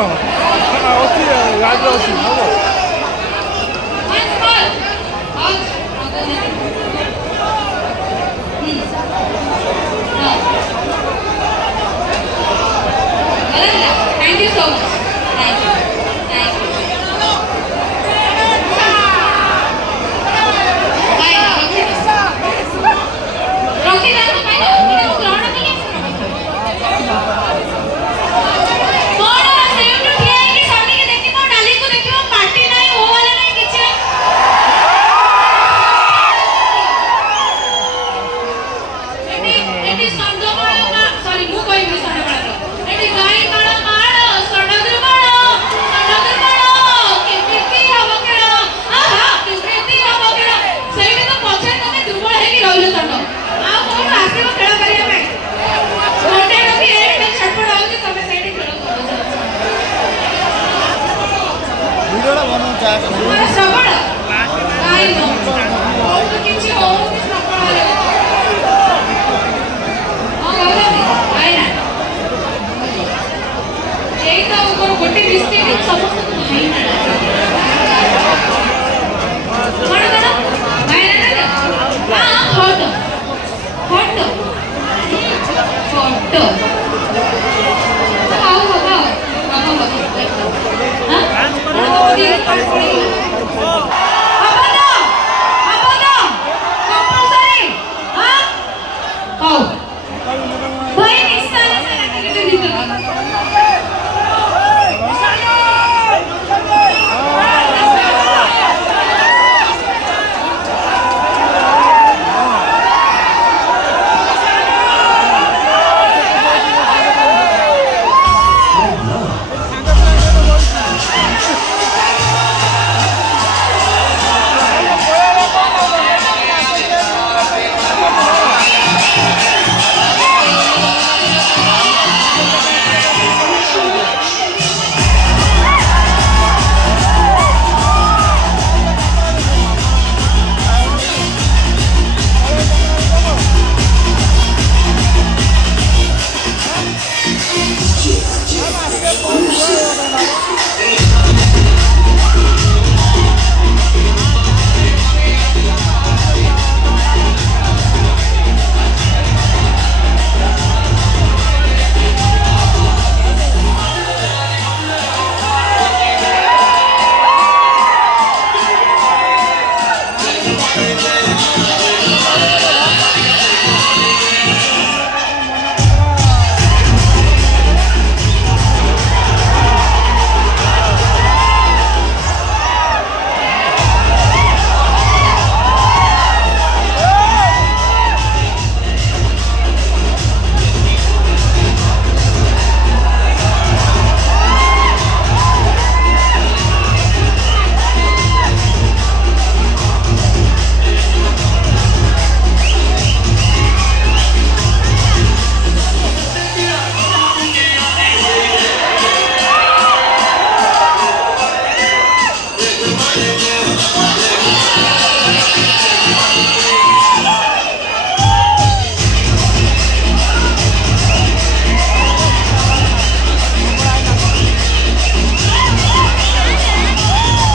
ଅଛି ରାଜ ଅଛି ହବ Thank you so much. Thank you. Thank you. Rocky Rama, ग्रहण नहीं मोर सेउटु ठिया कि सनी के देखिबो डाली को देखिबो पार्टी नाही ओ वाला नाही किछ एटी संदमाळ ना सॉरी मु कहिबी संदमाळ एटी गाई काळा माळ सडगर माळ केती हबो केळ आहा केती हबो केळ सेइडे तो पछे तमे दुर्बल हे कि रहलो संड आ कोन आसीबो खेळ करिया पे छोटे रखी एक छटपट होगी तमे सेइडे खेळ करो वीडियो ला बनाउ चाहे तुम्हारा श्रवण नाही तो किछि हो श्रवण रे गोटे मिस्टेक समस्त को भाई कौन कौन भाई ना हां फोटो फोटो फोटो